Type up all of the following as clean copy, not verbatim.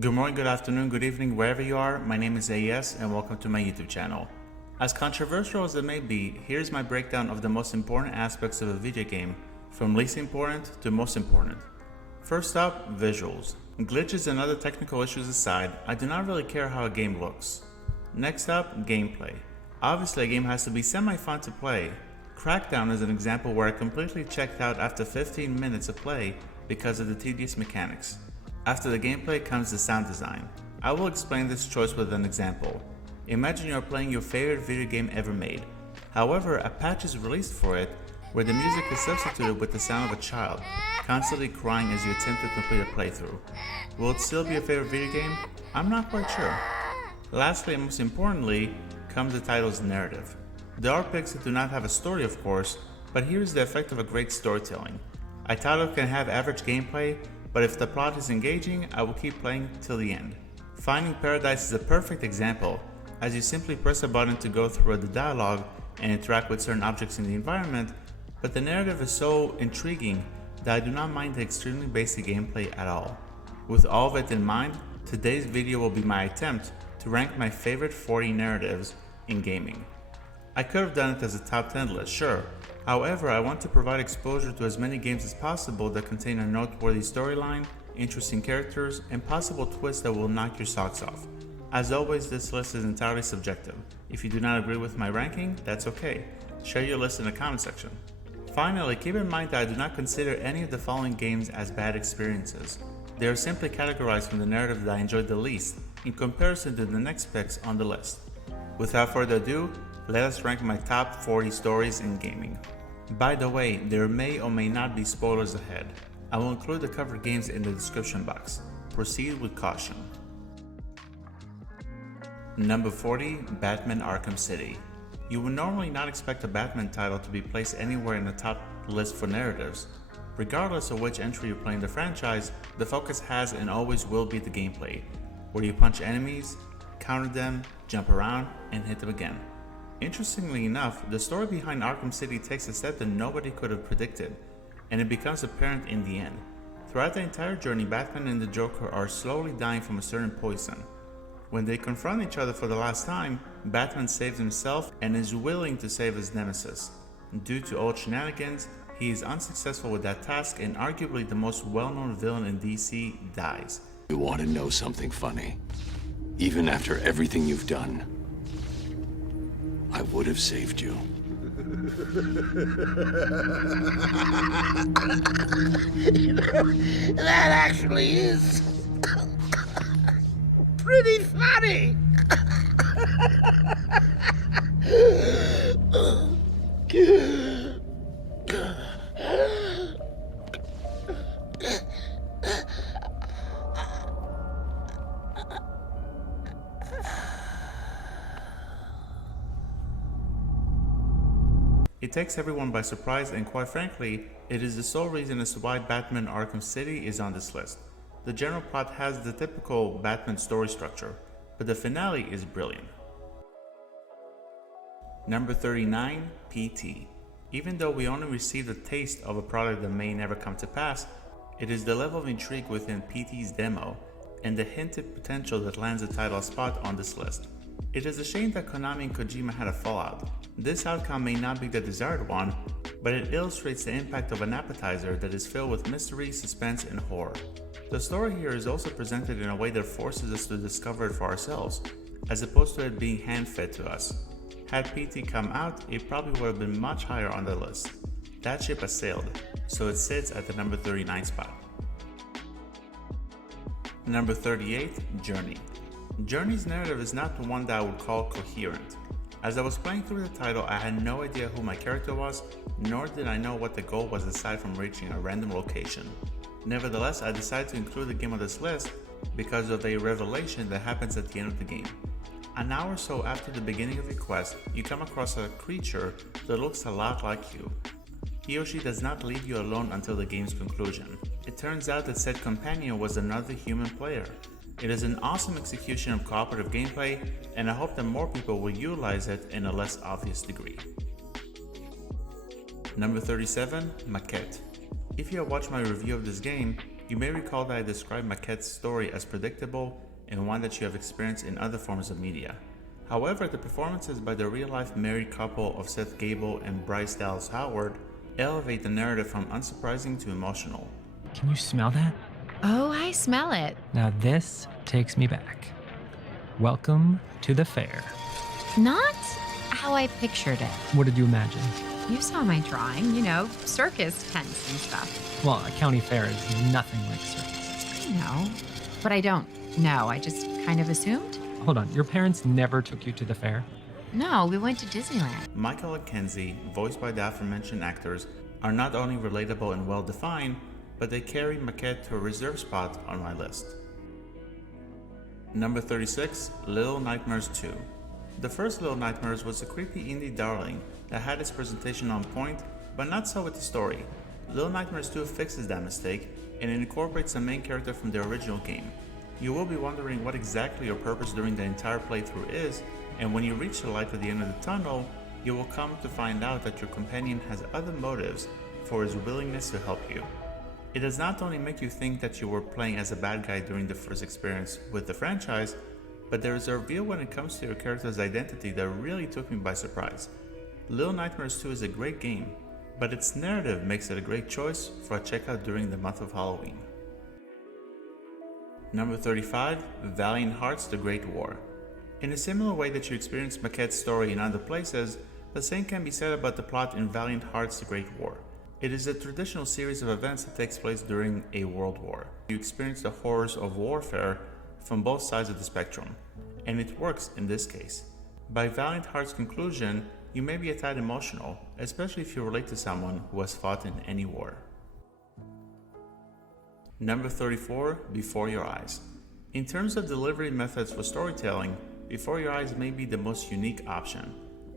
Good morning, good afternoon, good evening, wherever you are. My name is AES and welcome to my YouTube channel. As controversial as it may be, here's my breakdown of the most important aspects of a video game, from least important to most important. First up, visuals. Glitches and other technical issues aside, I do not really care how a game looks. Next up, gameplay. Obviously a game has to be semi-fun to play. Crackdown is an example where I completely checked out after 15 minutes of play because of the tedious mechanics. After the gameplay comes the sound design. I will explain this choice with an example. Imagine you are playing your favorite video game ever made. However, a patch is released for it where the music is substituted with the sound of a child, constantly crying as you attempt to complete a playthrough. Will it still be your favorite video game? I'm not quite sure. Lastly and most importantly, comes the title's narrative. There are pics that do not have a story, of course, but here is the effect of a great storytelling. A title can have average gameplay, but if the plot is engaging, I will keep playing till the end. Finding Paradise is a perfect example, as you simply press a button to go through the dialogue and interact with certain objects in the environment, but the narrative is so intriguing that I do not mind the extremely basic gameplay at all. With all of it in mind, today's video will be my attempt to rank my favorite 40 narratives in gaming. I could have done it as a top 10 list, sure. However, I want to provide exposure to as many games as possible that contain a noteworthy storyline, interesting characters, and possible twists that will knock your socks off. As always, this list is entirely subjective. If you do not agree with my ranking, that's okay. Share your list in the comment section. Finally, keep in mind that I do not consider any of the following games as bad experiences. They are simply categorized from the narrative that I enjoyed the least, in comparison to the next picks on the list. Without further ado, let us rank my top 40 stories in gaming. By the way, there may or may not be spoilers ahead. I will include the covered games in the description box. Proceed with caution. Number 40, Batman Arkham City. You would normally not expect a Batman title to be placed anywhere in the top list for narratives. Regardless of which entry you play in the franchise, the focus has and always will be the gameplay, where you punch enemies, counter them, jump around, and hit them again. Interestingly enough, the story behind Arkham City takes a step that nobody could have predicted, and it becomes apparent in the end. Throughout the entire journey, Batman and the Joker are slowly dying from a certain poison. When they confront each other for the last time, Batman saves himself and is willing to save his nemesis. Due to old shenanigans, he is unsuccessful with that task, and arguably the most well-known villain in DC dies. You want to know something funny? Even after everything you've done, I would have saved you. That actually is pretty funny. It takes everyone by surprise, and quite frankly, it is the sole reason as to why Batman Arkham City is on this list. The general plot has the typical Batman story structure, but the finale is brilliant. Number 39, PT. Even though we only received a taste of a product that may never come to pass, it is the level of intrigue within PT's demo and the hinted potential that lands the title spot on this list. It is a shame that Konami and Kojima had a fallout. This outcome may not be the desired one, but it illustrates the impact of an appetizer that is filled with mystery, suspense, and horror. The story here is also presented in a way that forces us to discover it for ourselves, as opposed to it being hand-fed to us. Had PT come out, it probably would have been much higher on the list. That ship has sailed, so it sits at the number 39 spot. Number 38, Journey. Journey's narrative is not the one that I would call coherent. As I was playing through the title, I had no idea who my character was, nor did I know what the goal was aside from reaching a random location. Nevertheless, I decided to include the game on this list because of a revelation that happens at the end of the game. An hour or so after the beginning of your quest, you come across a creature that looks a lot like you. He or she does not leave you alone until the game's conclusion. It turns out that said companion was another human player. It is an awesome execution of cooperative gameplay, and I hope that more people will utilize it in a less obvious degree. Number 37, Maquette. If you have watched my review of this game, You may recall that I described Maquette's story as predictable and one that you have experienced in other forms of media. However, the performances by the real-life married couple of Seth Gable and Bryce Dallas Howard elevate the narrative from unsurprising to emotional. Can you smell that? Oh, I smell it. Now this takes me back. Welcome to the fair. Not how I pictured it. What did you imagine? You saw my drawing, circus tents and stuff. Well, a county fair is nothing like circus. I know, but I don't know. I just kind of assumed. Hold on, your parents never took you to the fair? No, we went to Disneyland. Michael and Kenzie, voiced by the aforementioned actors, are not only relatable and well-defined, but they carry Maquette to a reserved spot on my list. Number 36, Little Nightmares 2. The first Little Nightmares was a creepy indie darling that had its presentation on point, but not so with the story. Little Nightmares 2 fixes that mistake, and it incorporates a main character from the original game. You will be wondering what exactly your purpose during the entire playthrough is, and when you reach the light at the end of the tunnel, you will come to find out that your companion has other motives for his willingness to help you. It does not only make you think that you were playing as a bad guy during the first experience with the franchise, but there is a reveal when it comes to your character's identity that really took me by surprise. Little Nightmares 2 is a great game, but its narrative makes it a great choice for a checkout during the month of Halloween. Number 35, Valiant Hearts: The Great War. In a similar way that you experience Maquette's story in other places, the same can be said about the plot in Valiant Hearts: The Great War. It is a traditional series of events that takes place during a world war. You experience the horrors of warfare from both sides of the spectrum, and it works in this case. By Valiant Hearts' conclusion, you may be a tad emotional, especially if you relate to someone who has fought in any war. Number 34, Before Your Eyes. In terms of delivery methods for storytelling, Before Your Eyes may be the most unique option.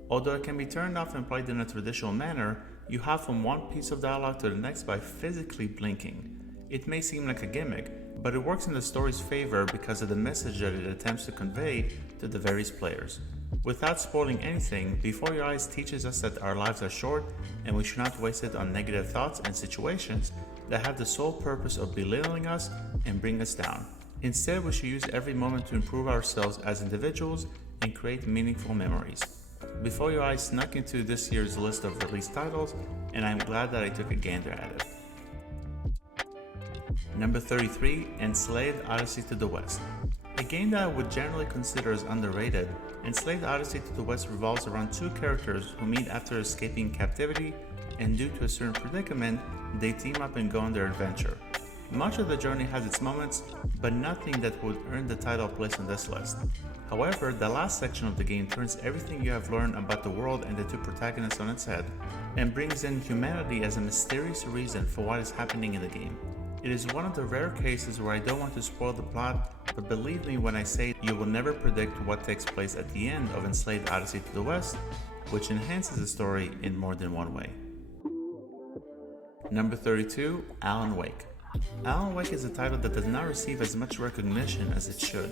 Although it can be turned off and played in a traditional manner, you hop from one piece of dialogue to the next by physically blinking. It may seem like a gimmick, but it works in the story's favor because of the message that it attempts to convey to the various players. Without spoiling anything, Before Your Eyes teaches us that our lives are short and we should not waste it on negative thoughts and situations that have the sole purpose of belittling us and bring us down. Instead, we should use every moment to improve ourselves as individuals and create meaningful memories. Before Your Eyes snuck into this year's list of released titles, and I'm glad that I took a gander at it. Number 33, Enslaved: Odyssey to the West. A game that I would generally consider as underrated, Enslaved: Odyssey to the West revolves around two characters who meet after escaping captivity, and due to a certain predicament, they team up and go on their adventure. Much of the journey has its moments, but nothing that would earn the title place on this list. However, the last section of the game turns everything you have learned about the world and the two protagonists on its head, and brings in humanity as a mysterious reason for what is happening in the game. It is one of the rare cases where I don't want to spoil the plot, but believe me when I say you will never predict what takes place at the end of Enslaved: Odyssey to the West, which enhances the story in more than one way. Number 32, Alan Wake. Alan Wake is a title that does not receive as much recognition as it should.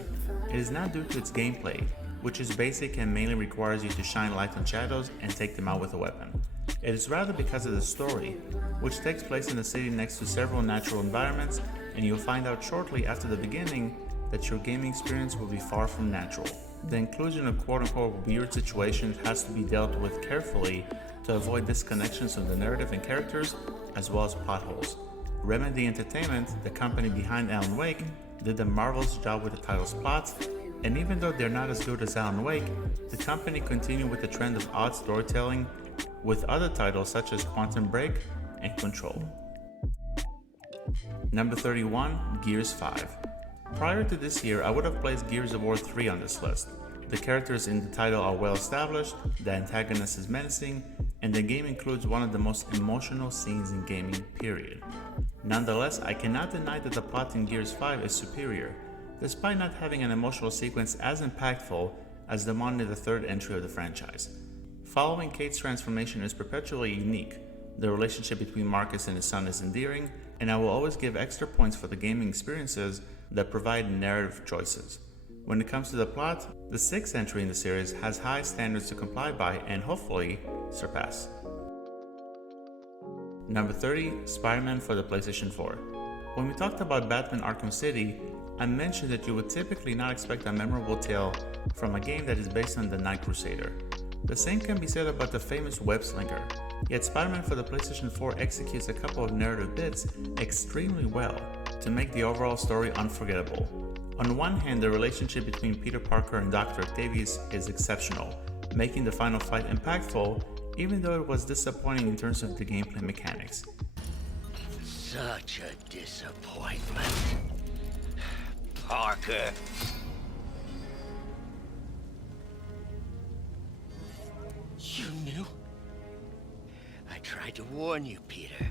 It is not due to its gameplay, which is basic and mainly requires you to shine light on shadows and take them out with a weapon. It is rather because of the story, which takes place in a city next to several natural environments, and you'll find out shortly after the beginning that your gaming experience will be far from natural. The inclusion of quote-unquote weird situations has to be dealt with carefully to avoid disconnections of the narrative and characters, as well as plot holes. Remedy Entertainment, the company behind Alan Wake, did a marvelous job with the title's plots, and even though they're not as good as Alan Wake, the company continued with the trend of odd storytelling with other titles such as Quantum Break and Control. Number 31, Gears 5. Prior to this year, I would have placed Gears of War 3 on this list. The characters in the title are well established, the antagonist is menacing, and the game includes one of the most emotional scenes in gaming, period. Nonetheless, I cannot deny that the plot in Gears 5 is superior, despite not having an emotional sequence as impactful as the one in the third entry of the franchise. Following Kate's transformation is perpetually unique, the relationship between Marcus and his son is endearing, and I will always give extra points for the gaming experiences that provide narrative choices. When it comes to the plot, the sixth entry in the series has high standards to comply by and hopefully surpass. Number 30, Spiderman for the PlayStation 4. When we talked about Batman Arkham City, I mentioned that you would typically not expect a memorable tale from a game that is based on the Night Crusader. The same can be said about the famous Web Slinger, yet Spider-Man for the PlayStation 4 executes a couple of narrative bits extremely well to make the overall story unforgettable. On one hand, the relationship between Peter Parker and Dr. Octavius is exceptional, making the final fight impactful, even though it was disappointing in terms of the gameplay mechanics. Such a disappointment. Parker. You knew? I tried to warn you, Peter,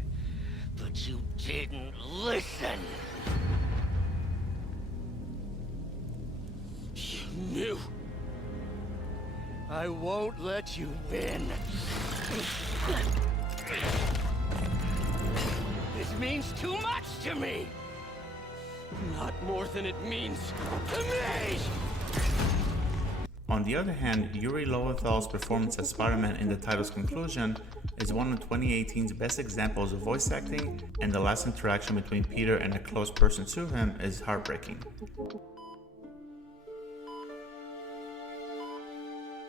but you didn't listen. You knew. I won't let you win. This means too much to me. Not more than it means to me! On the other hand, Yuri Lowenthal's performance as Spider-Man in the title's conclusion is one of 2018's best examples of voice acting, and the last interaction between Peter and a close person to him is heartbreaking.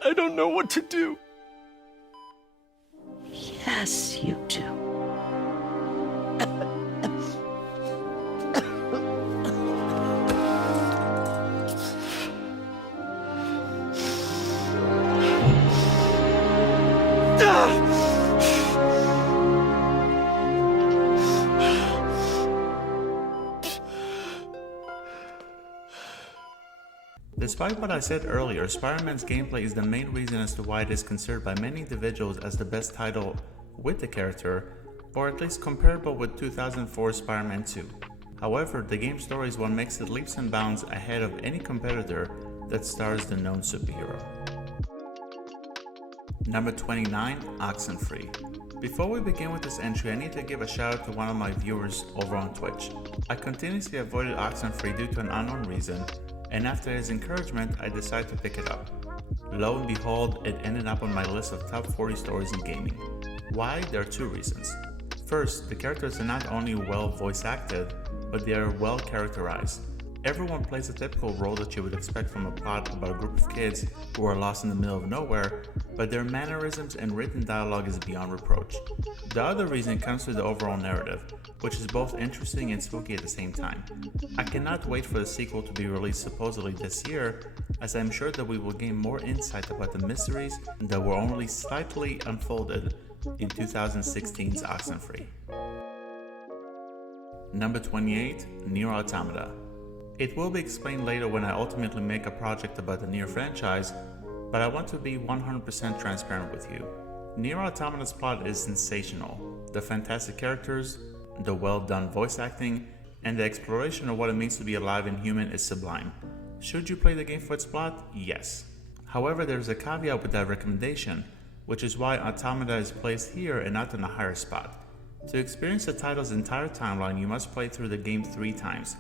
I don't know what to do. Yes, you do. Despite what I said earlier, Spider-Man's gameplay is the main reason as to why it is considered by many individuals as the best title with the character, or at least comparable with 2004's Spider-Man 2. However, the game's story is what makes it leaps and bounds ahead of any competitor that stars the known superhero. Number 29, Oxenfree. Before we begin with this entry, I need to give a shout out to one of my viewers over on Twitch. I continuously avoided Oxenfree due to an unknown reason, and after his encouragement, I decided to pick it up. Lo and behold, it ended up on my list of top 40 stories in gaming. Why? There are two reasons. First, the characters are not only well voice acted, but they are well characterized. Everyone plays a typical role that you would expect from a plot about a group of kids who are lost in the middle of nowhere, but their mannerisms and written dialogue is beyond reproach. The other reason comes to the overall narrative, which is both interesting and spooky at the same time. I cannot wait for the sequel to be released supposedly this year, as I'm sure that we will gain more insight about the mysteries that were only slightly unfolded in 2016's Oxenfree. Number 28, Nier Automata. It will be explained later when I ultimately make a project about the Nier franchise, but I want to be 100% transparent with you. Nier Automata's plot is sensational. The fantastic characters, the well-done voice acting, and the exploration of what it means to be alive and human is sublime. Should you play the game for its plot? Yes. However, there's a caveat with that recommendation, which is why Automata is placed here and not in a higher spot. To experience the title's entire timeline, you must play through the game 3 times.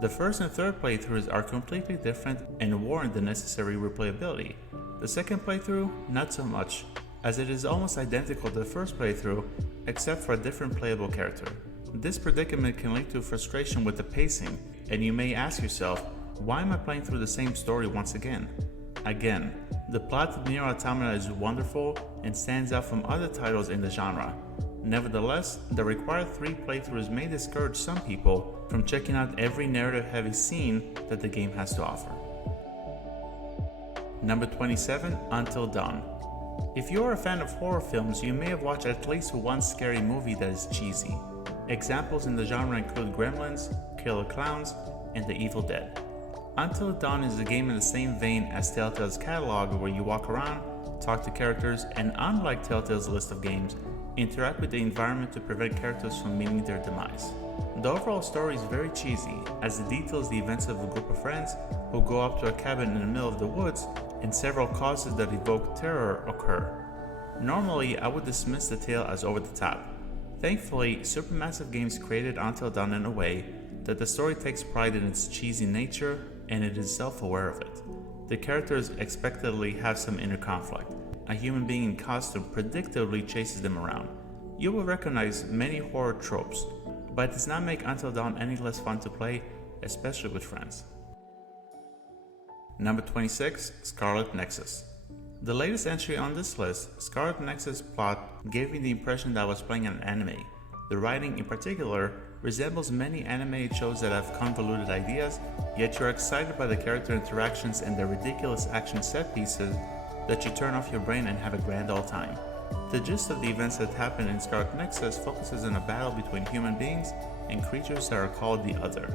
The first and third playthroughs are completely different and warrant the necessary replayability. The second playthrough, not so much, as it is almost identical to the first playthrough, except for a different playable character. This predicament can lead to frustration with the pacing, and you may ask yourself, why am I playing through the same story once again? Again, the plot of Nier Automata is wonderful and stands out from other titles in the genre. Nevertheless, the required 3 playthroughs may discourage some people from checking out every narrative-heavy scene that the game has to offer. Number 27, Until Dawn. If you are a fan of horror films, you may have watched at least one scary movie that is cheesy. Examples in the genre include Gremlins, Killer Clowns, and The Evil Dead. Until Dawn is a game in the same vein as Telltale's catalog, where you walk around, talk to characters, and unlike Telltale's list of games, interact with the environment to prevent characters from meeting their demise. The overall story is very cheesy, as it details the events of a group of friends who go up to a cabin in the middle of the woods, and several causes that evoke terror occur. Normally, I would dismiss the tale as over the top. Thankfully, Supermassive Games created Until Dawn in a way that the story takes pride in its cheesy nature, and it is self-aware of it. The characters expectedly have some inner conflict. A human being in costume predictably chases them around. You will recognize many horror tropes, but it does not make Until Dawn any less fun to play, especially with friends. Number 26, Scarlet Nexus. The latest entry on this list, Scarlet Nexus plot, gave me the impression that I was playing an anime. The writing in particular resembles many animated shows that have convoluted ideas, yet you're excited by the character interactions and the ridiculous action set pieces that you turn off your brain and have a grand old time. The gist of the events that happen in Scarlet Nexus focuses on a battle between human beings and creatures that are called the Other,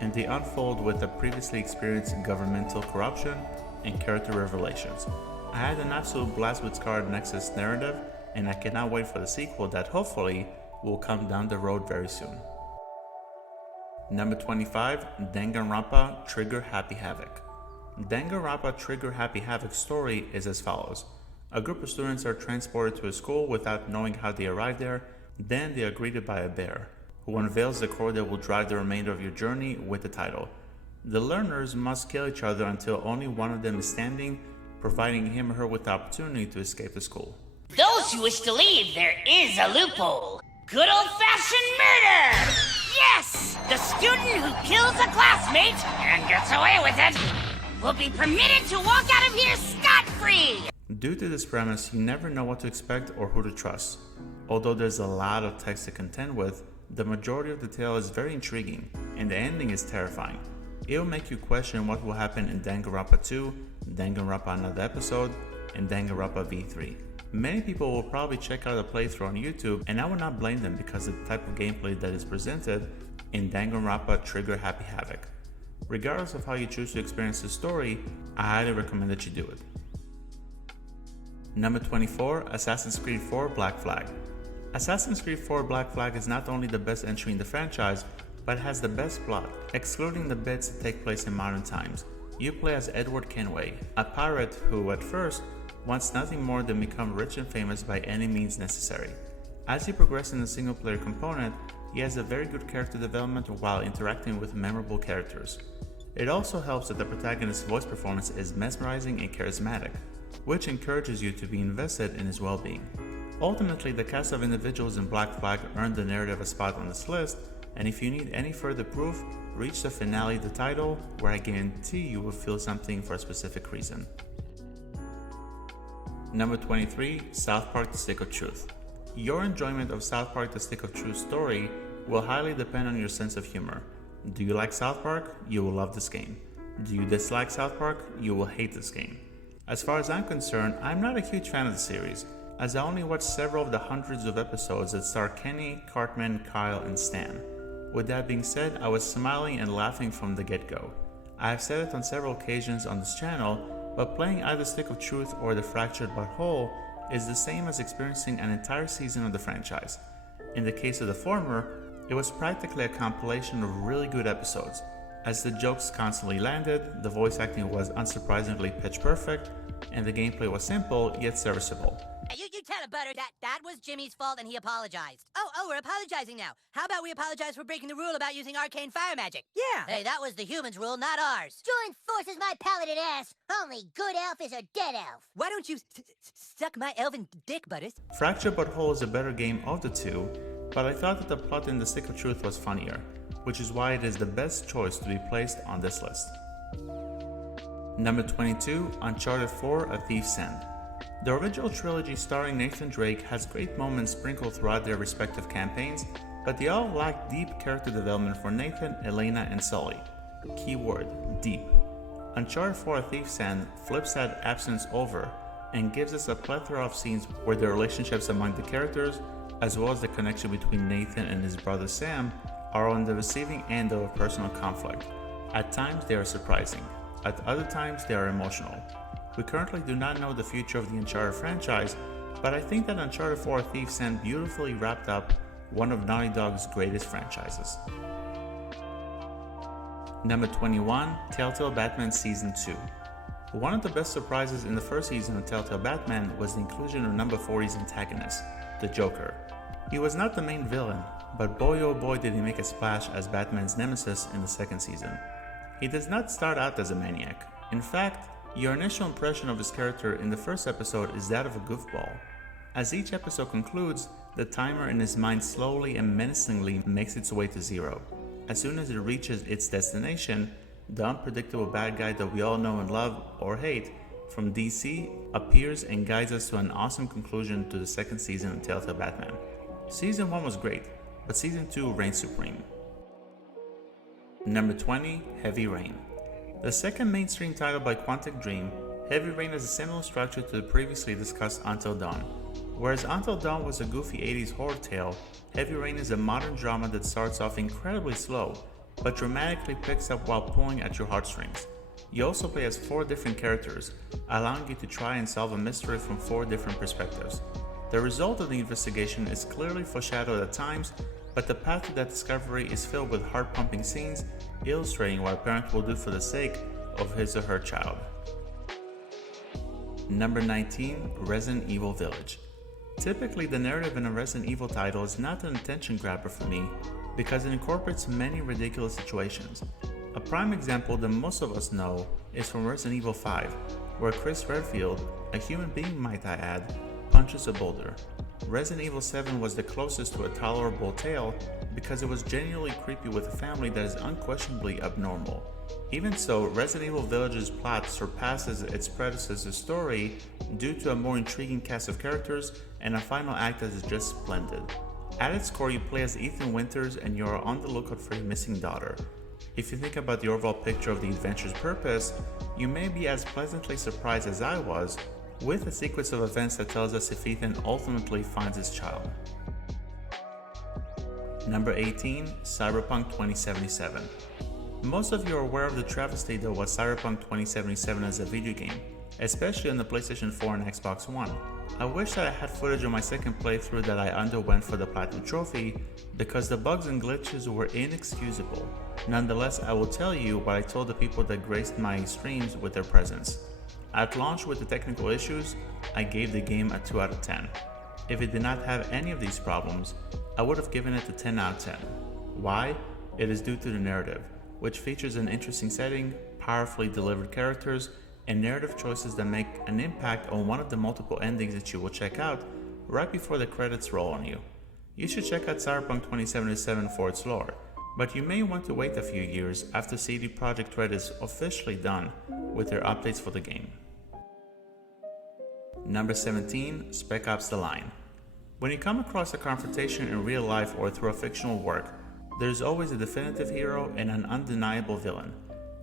and they unfold with the previously experienced governmental corruption and character revelations. I had an absolute blast with Scarlet Nexus narrative, and I cannot wait for the sequel that hopefully will come down the road very soon. Number 25, Danganronpa Trigger Happy Havoc. Danganronpa Trigger Happy Havoc's story is as follows. A group of students are transported to a school without knowing how they arrived there, then they are greeted by a bear, who unveils the core that will drive the remainder of your journey with the title. The learners must kill each other until only one of them is standing, providing him or her with the opportunity to escape the school. Those who wish to leave, there is a loophole. Good old-fashioned murder! Yes! The student who kills a classmate and gets away with it will be permitted to walk out of here scot-free! Due to this premise, you never know what to expect or who to trust. Although there's a lot of text to contend with, the majority of the tale is very intriguing, and the ending is terrifying. It will make you question what will happen in Danganronpa 2, Danganronpa Another Episode, and Danganronpa V3. Many people will probably check out a playthrough on YouTube, and I will not blame them because of the type of gameplay that is presented in Danganronpa Trigger Happy Havoc. Regardless of how you choose to experience the story, I highly recommend that you do it. Number 24, Assassin's Creed 4 Black Flag. Assassin's Creed 4 Black Flag is not only the best entry in the franchise, but it has the best plot, excluding the bits that take place in modern times. You play as Edward Kenway, a pirate who, at first, wants nothing more than become rich and famous by any means necessary. As you progress in the single-player component, he has a very good character development while interacting with memorable characters. It also helps that the protagonist's voice performance is mesmerizing and charismatic, which encourages you to be invested in his well-being. Ultimately, the cast of individuals in Black Flag earned the narrative a spot on this list, and if you need any further proof, reach the finale of the title, where I guarantee you will feel something for a specific reason. Number 23, South Park The Stick of Truth. Your enjoyment of South Park The Stick of Truth story will highly depend on your sense of humor. Do you like South Park? You will love this game. Do you dislike South Park? You will hate this game. As far as I'm concerned, I'm not a huge fan of the series, as I only watched several of the hundreds of episodes that star Kenny, Cartman, Kyle, and Stan. With that being said, I was smiling and laughing from the get-go. I have said it on several occasions on this channel, but playing either Stick of Truth or The Fractured But Whole is the same as experiencing an entire season of the franchise. In the case of the former, it was practically a compilation of really good episodes, as the jokes constantly landed, the voice acting was unsurprisingly pitch perfect, and the gameplay was simple yet serviceable. You tell him, Butter, that was Jimmy's fault and he apologized. Oh, we're apologizing now. How about we apologize for breaking the rule about using arcane fire magic? Yeah. Hey, that was the humans' rule, not ours. Join forces, my paladin ass. Only good elf is a dead elf. Why don't you suck my elven dick, Butters? Fractured But Whole is a better game of the two, but I thought that the plot in The Stick of Truth was funnier, which is why it is the best choice to be placed on this list. Number 22, Uncharted 4 A Thief's End. The original trilogy starring Nathan Drake has great moments sprinkled throughout their respective campaigns, but they all lack deep character development for Nathan, Elena, and Sully. Keyword, deep. Uncharted 4 A Thief's End flips that absence over and gives us a plethora of scenes where the relationships among the characters, as well as the connection between Nathan and his brother Sam, are on the receiving end of a personal conflict. At times they are surprising, at other times they are emotional. We currently do not know the future of the Uncharted franchise, but I think that Uncharted 4 A Thief's End beautifully wrapped up one of Naughty Dog's greatest franchises. Number 21, Telltale Batman Season 2. One of the best surprises in the first season of Telltale Batman was the inclusion of number 40's antagonist, the Joker. He was not the main villain, but boy oh boy did he make a splash as Batman's nemesis in the second season. He does not start out as a maniac. In fact, your initial impression of his character in the first episode is that of a goofball. As each episode concludes, the timer in his mind slowly and menacingly makes its way to zero. As soon as it reaches its destination, the unpredictable bad guy that we all know and love, or hate, from DC appears and guides us to an awesome conclusion to the second season of Telltale Batman. Season 1 was great, but Season 2 reigns supreme. Number 20, Heavy Rain. The second mainstream title by Quantic Dream, Heavy Rain has a similar structure to the previously discussed Until Dawn. Whereas Until Dawn was a goofy 80s horror tale, Heavy Rain is a modern drama that starts off incredibly slow, but dramatically picks up while pulling at your heartstrings. You also play as 4 different characters, allowing you to try and solve a mystery from 4 different perspectives. The result of the investigation is clearly foreshadowed at times, but the path to that discovery is filled with heart-pumping scenes illustrating what a parent will do for the sake of his or her child. Number 19, Resident Evil Village. Typically, the narrative in a Resident Evil title is not an attention grabber for me because it incorporates many ridiculous situations. A prime example that most of us know is from Resident Evil 5, where Chris Redfield, a human being might I add, punches a boulder. Resident Evil 7 was the closest to a tolerable tale because it was genuinely creepy with a family that is unquestionably abnormal. Even so, Resident Evil Village's plot surpasses its predecessor's story due to a more intriguing cast of characters and a final act that is just splendid. At its core, you play as Ethan Winters and you are on the lookout for your missing daughter. If you think about the overall picture of the adventure's purpose, you may be as pleasantly surprised as I was with a sequence of events that tells us if Ethan ultimately finds his child. Number 18, Cyberpunk 2077. Most of you are aware of the travesty that was Cyberpunk 2077 as a video game, especially on the PlayStation 4 and Xbox One. I wish that I had footage of my second playthrough that I underwent for the Platinum Trophy because the bugs and glitches were inexcusable. Nonetheless, I will tell you what I told the people that graced my streams with their presence. At launch with the technical issues, I gave the game a 2 out of 10. If it did not have any of these problems, I would have given it a 10 out of 10. Why? It is due to the narrative, which features an interesting setting, powerfully delivered characters, and narrative choices that make an impact on one of the multiple endings that you will check out right before the credits roll on you. You should check out Cyberpunk 2077 for its lore, but you may want to wait a few years after CD Projekt Red is officially done with their updates for the game. Number 17, Spec Ops the Line. When you come across a confrontation in real life or through a fictional work, there's always a definitive hero and an undeniable villain.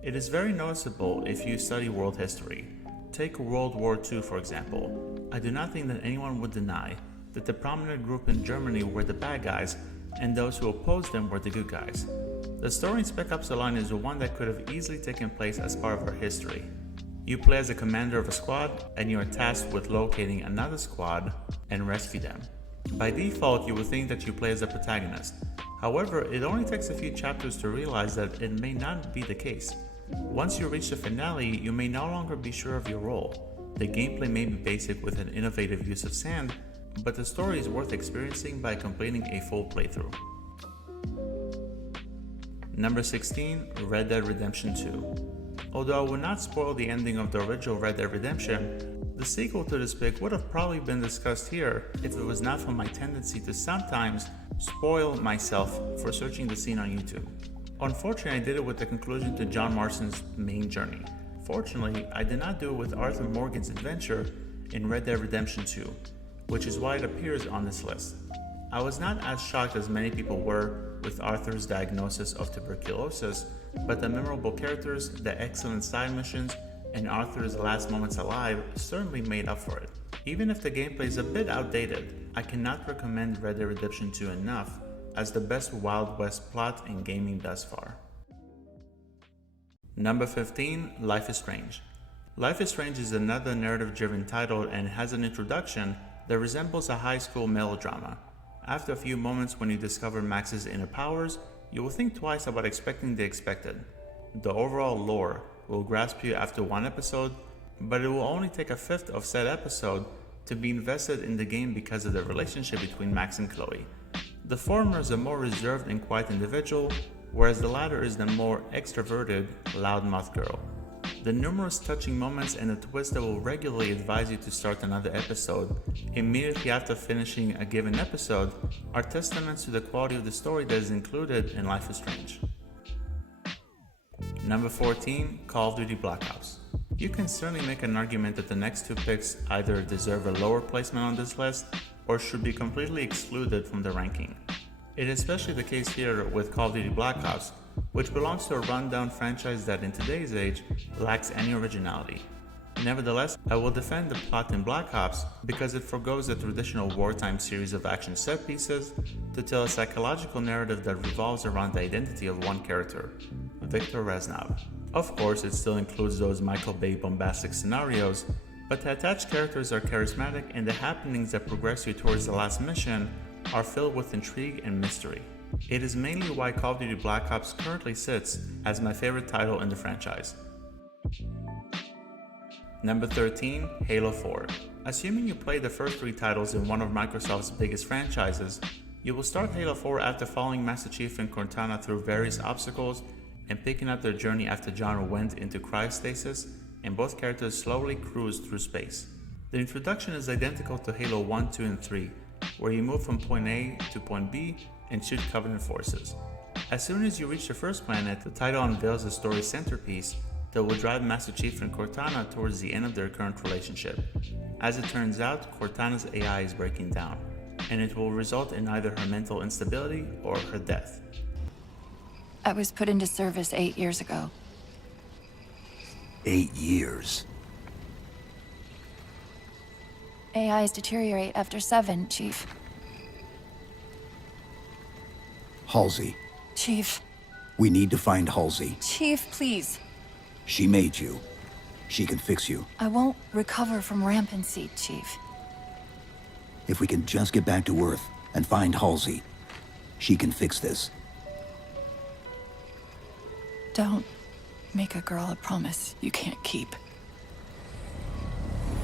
It is very noticeable if you study world history. Take World War II for example. I do not think that anyone would deny that the prominent group in Germany were the bad guys and those who opposed them were the good guys. The story in Spec Ops the Line is one that could have easily taken place as part of our history. You play as a commander of a squad and you are tasked with locating another squad and rescue them. By default, you would think that you play as a protagonist. However, it only takes a few chapters to realize that it may not be the case. Once you reach the finale, you may no longer be sure of your role. The gameplay may be basic with an innovative use of sand, but the story is worth experiencing by completing a full playthrough. Number 16, Red Dead Redemption 2. Although I will not spoil the ending of the original Red Dead Redemption, the sequel to this pick would have probably been discussed here if it was not for my tendency to sometimes spoil myself for searching the scene on YouTube. Unfortunately, I did it with the conclusion to John Marston's main journey. Fortunately, I did not do it with Arthur Morgan's adventure in Red Dead Redemption 2, which is why it appears on this list. I was not as shocked as many people were with Arthur's diagnosis of tuberculosis, but the memorable characters, the excellent side missions, and Arthur's last moments alive certainly made up for it. Even if the gameplay is a bit outdated, I cannot recommend Red Dead Redemption 2 enough as the best Wild West plot in gaming thus far. Number 15, Life is Strange. Life is Strange is another narrative-driven title and has an introduction that resembles a high school melodrama. After a few moments when you discover Max's inner powers, you will think twice about expecting the expected. The overall lore will grasp you after one episode, but it will only take a fifth of said episode to be invested in the game because of the relationship between Max and Chloe. The former is a more reserved and quiet individual, whereas the latter is the more extroverted, loudmouth girl. The numerous touching moments and the twist that will regularly advise you to start another episode immediately after finishing a given episode are testaments to the quality of the story that is included in Life is Strange. Number 14, Call of Duty Black Ops. You can certainly make an argument that the next two picks either deserve a lower placement on this list or should be completely excluded from the ranking. It is especially the case here with Call of Duty Black Ops, which belongs to a rundown franchise that in today's age lacks any originality. Nevertheless, I will defend the plot in Black Ops because it forgoes a traditional wartime series of action set pieces to tell a psychological narrative that revolves around the identity of one character, Viktor Reznov. Of course, it still includes those Michael Bay bombastic scenarios, but the attached characters are charismatic and the happenings that progress you towards the last mission are filled with intrigue and mystery. It is mainly why Call of Duty Black Ops currently sits as my favorite title in the franchise. Number 13, Halo 4. Assuming you played the first three titles in one of Microsoft's biggest franchises, you will start Halo 4 after following Master Chief and Cortana through various obstacles and picking up their journey after John went into cryostasis and both characters slowly cruise through space. The introduction is identical to Halo 1, 2, and 3, where you move from point A to point B and shoot Covenant forces. As soon as you reach the first planet, the title unveils the story's centerpiece that will drive Master Chief and Cortana towards the end of their current relationship. As it turns out, Cortana's AI is breaking down, and it will result in either her mental instability or her death. I was put into service 8 years ago. 8 years? AIs deteriorate after 7, Chief. Halsey. Chief. We need to find Halsey. Chief, please. She made you. She can fix you. I won't recover from rampancy, Chief. If we can just get back to Earth and find Halsey, she can fix this. Don't make a girl a promise you can't keep.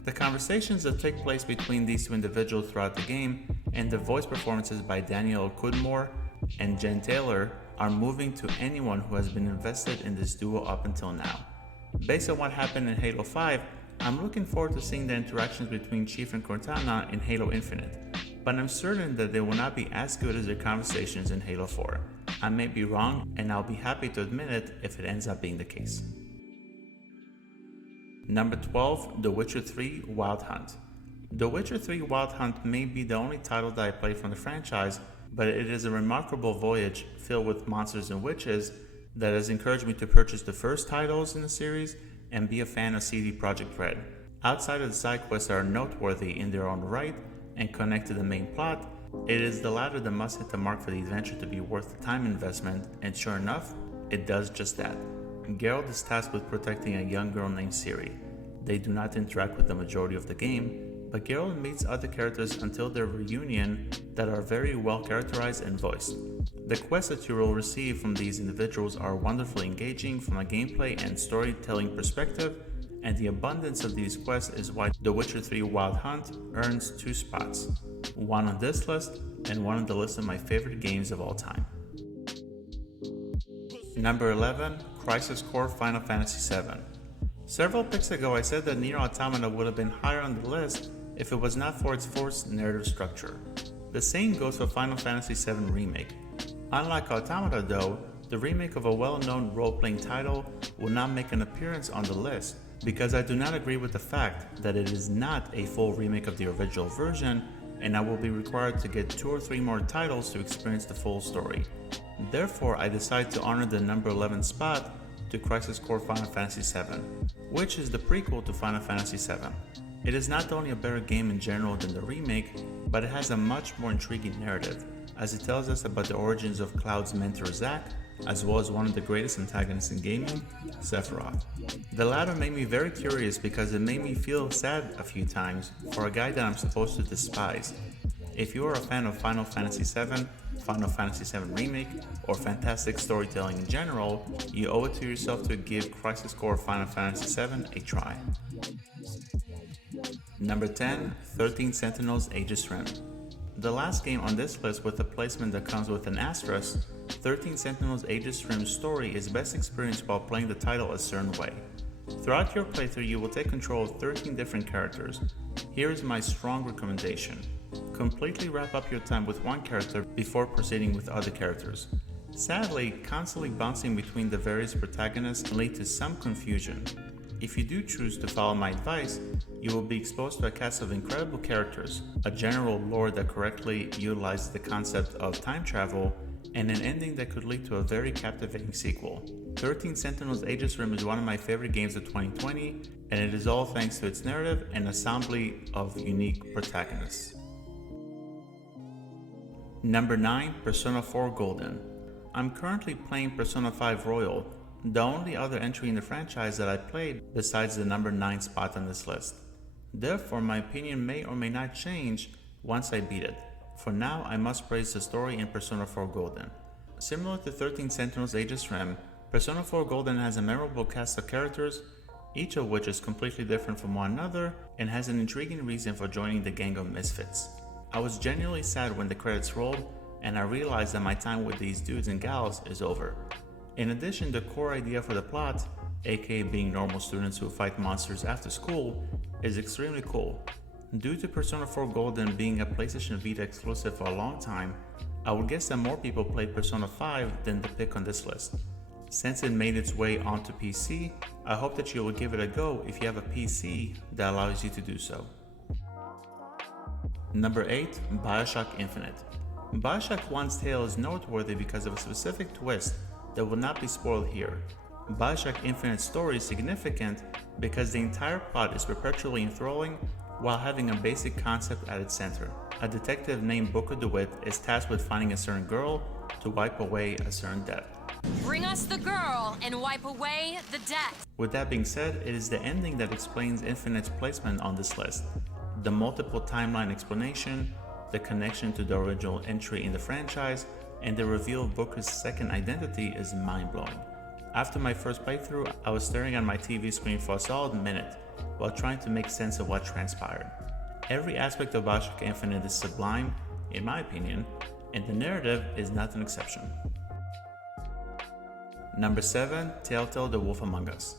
The conversations that take place between these two individuals throughout the game and the voice performances by Daniel Cudmore and Jen Taylor are moving to anyone who has been invested in this duo up until now. Based on what happened in Halo 5, I'm looking forward to seeing the interactions between Chief and Cortana in Halo Infinite, but I'm certain that they will not be as good as their conversations in Halo 4. I may be wrong, and I'll be happy to admit it if it ends up being the case. Number 12, The Witcher 3 Wild Hunt. The Witcher 3 Wild Hunt may be the only title that I played from the franchise, but it is a remarkable voyage filled with monsters and witches that has encouraged me to purchase the first titles in the series and be a fan of CD Projekt Red. Outside of the side quests that are noteworthy in their own right and connect to the main plot, it is the latter that must hit the mark for the adventure to be worth the time investment, and sure enough, it does just that. Geralt is tasked with protecting a young girl named Ciri. They do not interact with the majority of the game, but Geralt meets other characters until their reunion that are very well characterized and voiced. The quests that you will receive from these individuals are wonderfully engaging from a gameplay and storytelling perspective, and the abundance of these quests is why The Witcher 3 Wild Hunt earns 2 spots, one on this list and one on the list of my favorite games of all time. Number 11, Crisis Core Final Fantasy VII. Several picks ago I said that Nier Automata would have been higher on the list if it was not for its forced narrative structure. The same goes for Final Fantasy VII Remake. Unlike Automata though, the remake of a well-known role-playing title will not make an appearance on the list because I do not agree with the fact that it is not a full remake of the original version, and I will be required to get 2 or 3 more titles to experience the full story. Therefore, I decided to honor the number 11 spot to Crisis Core Final Fantasy VII, which is the prequel to Final Fantasy VII. It is not only a better game in general than the remake, but it has a much more intriguing narrative, as it tells us about the origins of Cloud's mentor Zack, as well as one of the greatest antagonists in gaming, Sephiroth. The latter made me very curious because it made me feel sad a few times for a guy that I'm supposed to despise. If you are a fan of Final Fantasy VII, Final Fantasy VII Remake, or fantastic storytelling in general, you owe it to yourself to give Crisis Core Final Fantasy VII a try. Number 10, 13 Sentinels Aegis Rim. The last game on this list with a placement that comes with an asterisk, 13 Sentinels Aegis Rim's story is best experienced while playing the title a certain way. Throughout your playthrough, you will take control of 13 different characters. Here is my strong recommendation. Completely wrap up your time with one character before proceeding with other characters. Sadly, constantly bouncing between the various protagonists can lead to some confusion. If you do choose to follow my advice, you will be exposed to a cast of incredible characters, a general lore that correctly utilizes the concept of time travel, and an ending that could lead to a very captivating sequel. 13 Sentinels Aegis Rim is one of my favorite games of 2020, and it is all thanks to its narrative and assembly of unique protagonists. Number 9, Persona 4 Golden. I'm currently playing Persona 5 Royal, the only other entry in the franchise that I played besides the number 9 spot on this list. Therefore, my opinion may or may not change once I beat it. For now, I must praise the story in Persona 4 Golden. Similar to 13 Sentinels Aegis Rim, Persona 4 Golden has a memorable cast of characters, each of which is completely different from one another and has an intriguing reason for joining the gang of misfits. I was genuinely sad when the credits rolled and I realized that my time with these dudes and gals is over. In addition, the core idea for the plot, aka being normal students who fight monsters after school, is extremely cool. Due to Persona 4 Golden being a PlayStation Vita exclusive for a long time, I would guess that more people played Persona 5 than the pick on this list. Since it made its way onto PC, I hope that you will give it a go if you have a PC that allows you to do so. Number 8, Bioshock Infinite. Bioshock 1's tale is noteworthy because of a specific twist that will not be spoiled here. Bioshock Infinite's story is significant because the entire plot is perpetually enthralling while having a basic concept at its center. A detective named Booker DeWitt is tasked with finding a certain girl to wipe away a certain debt. Bring us the girl and wipe away the debt. With that being said, it is the ending that explains Infinite's placement on this list. The multiple timeline explanation, the connection to the original entry in the franchise, and the reveal of Booker's second identity is mind-blowing. After my first playthrough, I was staring at my TV screen for a solid minute while trying to make sense of what transpired. Every aspect of Bioshock Infinite is sublime, in my opinion, and the narrative is not an exception. Number 7, Telltale: The Wolf Among Us.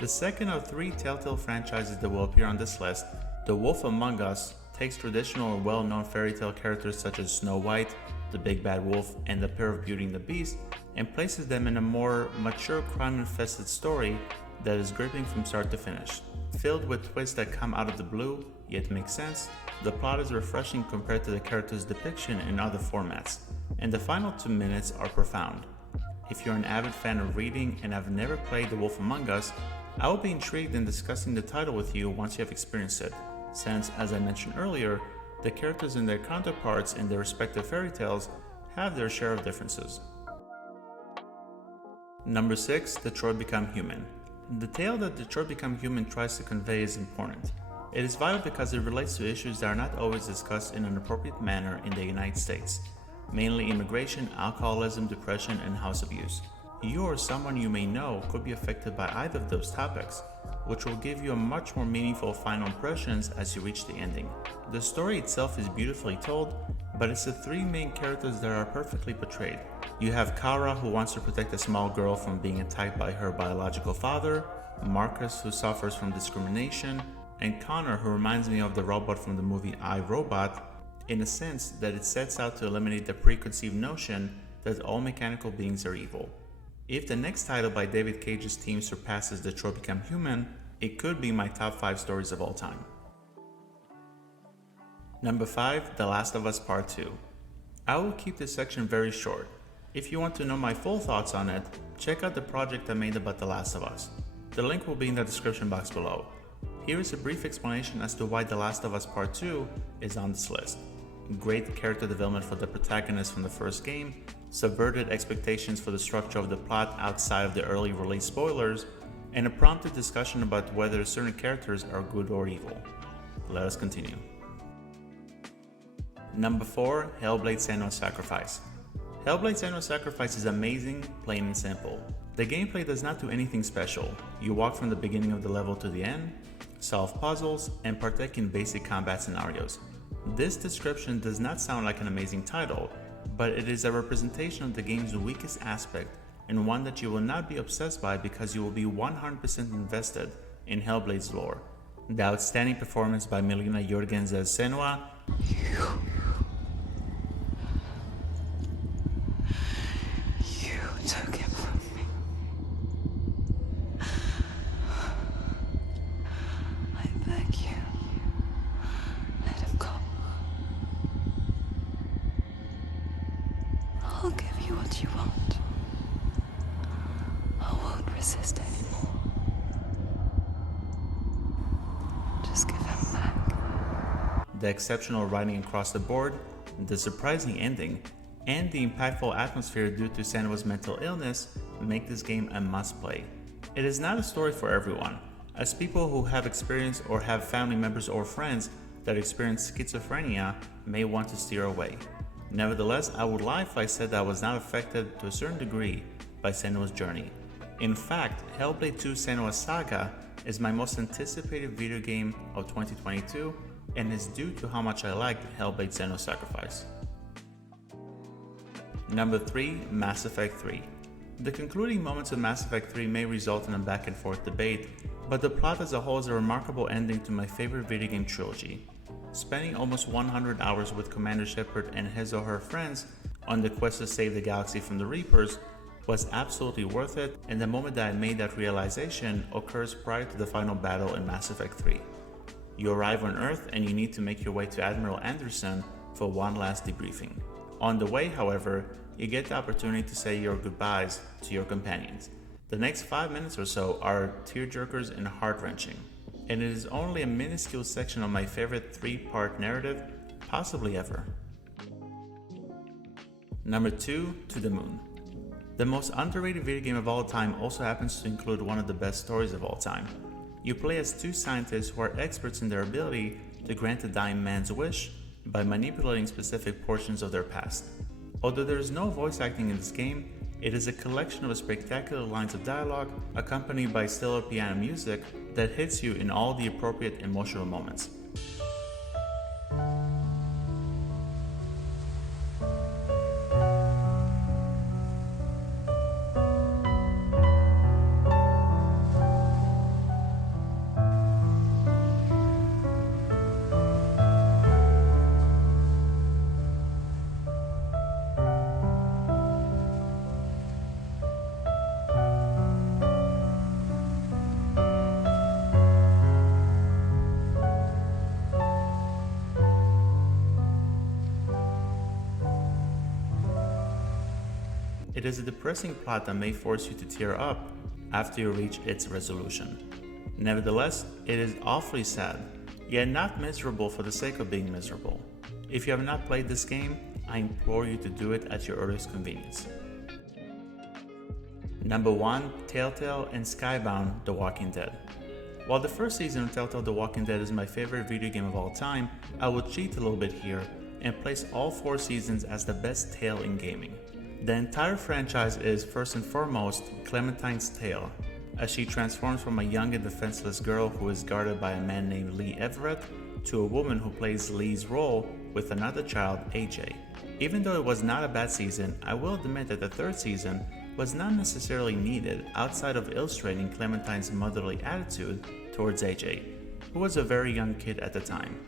The second of 3 Telltale franchises that will appear on this list, The Wolf Among Us takes traditional and well-known fairy tale characters such as Snow White, the Big Bad Wolf, and the pair of Beauty and the Beast, and places them in a more mature crime-infested story that is gripping from start to finish. Filled with twists that come out of the blue, yet make sense, the plot is refreshing compared to the characters' depiction in other formats, and the final 2 minutes are profound. If you're an avid fan of reading and have never played The Wolf Among Us, I will be intrigued in discussing the title with you once you have experienced it, since, as I mentioned earlier, the characters and their counterparts in their respective fairy tales have their share of differences. Number 6, Detroit Become Human. The tale that Detroit Become Human tries to convey is important. It is vital because it relates to issues that are not always discussed in an appropriate manner in the United States, mainly immigration, alcoholism, depression, and house abuse. You or someone you may know could be affected by either of those topics, which will give you a much more meaningful final impressions as you reach the ending. The story itself is beautifully told, but it's the 3 main characters that are perfectly portrayed. You have Kara, who wants to protect a small girl from being attacked by her biological father, Marcus, who suffers from discrimination, and Connor, who reminds me of the robot from the movie I, Robot, in a sense that it sets out to eliminate the preconceived notion that all mechanical beings are evil. If the next title by David Cage's team surpasses Detroit Become Human, it could be my top 5 stories of all time. Number 5, The Last of Us Part 2. I will keep this section very short. If you want to know my full thoughts on it, check out the project I made about The Last of Us. The link will be in the description box below. Here is a brief explanation as to why The Last of Us Part 2 is on this list. Great character development for the protagonist from the first game, subverted expectations for the structure of the plot outside of the early release spoilers, and a prompted discussion about whether certain characters are good or evil. Let us continue. Number 4, Hellblade: Senua's Sacrifice. Hellblade: Senua's Sacrifice is amazing, plain and simple. The gameplay does not do anything special. You walk from the beginning of the level to the end, solve puzzles, and partake in basic combat scenarios. This description does not sound like an amazing title, but it is a representation of the game's weakest aspect, and one that you will not be obsessed by because you will be 100% invested in Hellblade's lore. The outstanding performance by Milena Jurgens as Senua, You took him from me. I beg you, let him go. I'll give you what you want. I won't resist anymore. Just give him back. the exceptional writing across the board, the surprising ending, and the impactful atmosphere due to Senua's mental illness make this game a must-play. It is not a story for everyone, as people who have experienced or have family members or friends that experience schizophrenia may want to steer away. Nevertheless, I would lie if I said that I was not affected to a certain degree by Senua's journey. In fact, Hellblade 2 Senua's Saga is my most anticipated video game of 2022 and is due to how much I liked Hellblade Senua's Sacrifice. Number 3, Mass Effect 3. The concluding moments of Mass Effect 3 may result in a back and forth debate, but the plot as a whole is a remarkable ending to my favorite video game trilogy. Spending almost 100 hours with Commander Shepard and his or her friends on the quest to save the galaxy from the Reapers was absolutely worth it, and the moment that I made that realization occurs prior to the final battle in Mass Effect 3. You arrive on Earth and you need to make your way to Admiral Anderson for one last debriefing. On the way, however, you get the opportunity to say your goodbyes to your companions. The next 5 minutes or so are tearjerkers and heart-wrenching, and it is only a minuscule section of my favorite 3-part narrative, possibly ever. Number 2, To the Moon. The most underrated video game of all time also happens to include one of the best stories of all time. You play as 2 scientists who are experts in their ability to grant a dying man's wish by manipulating specific portions of their past. Although there is no voice acting in this game, it is a collection of spectacular lines of dialogue accompanied by stellar piano music that hits you in all the appropriate emotional moments. It is a depressing plot that may force you to tear up after you reach its resolution. Nevertheless, it is awfully sad, yet not miserable for the sake of being miserable. If you have not played this game, I implore you to do it at your earliest convenience. Number 1, Telltale and Skybound: The Walking Dead. While the first season of Telltale: The Walking Dead is my favorite video game of all time, I will cheat a little bit here and place all 4 seasons as the best tale in gaming. The entire franchise is, first and foremost, Clementine's tale, as she transforms from a young and defenseless girl who is guarded by a man named Lee Everett to a woman who plays Lee's role with another child, AJ. Even though it was not a bad season, I will admit that the 3rd season was not necessarily needed outside of illustrating Clementine's motherly attitude towards AJ, who was a very young kid at the time.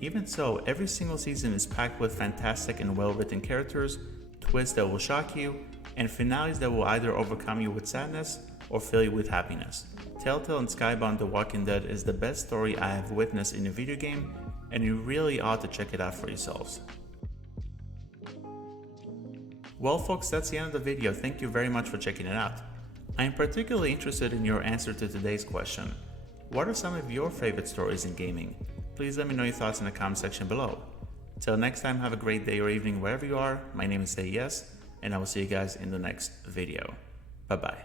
Even so, every single season is packed with fantastic and well-written characters, twists that will shock you, and finales that will either overcome you with sadness or fill you with happiness. Telltale and Skybound: The Walking Dead is the best story I have witnessed in a video game, and you really ought to check it out for yourselves. Well folks, that's the end of the video. Thank you very much for checking it out. I am particularly interested in your answer to today's question. What are some of your favorite stories in gaming? Please let me know your thoughts in the comment section below. Till next time, have a great day or evening wherever you are. My name is AES, and I will see you guys in the next video. Bye bye.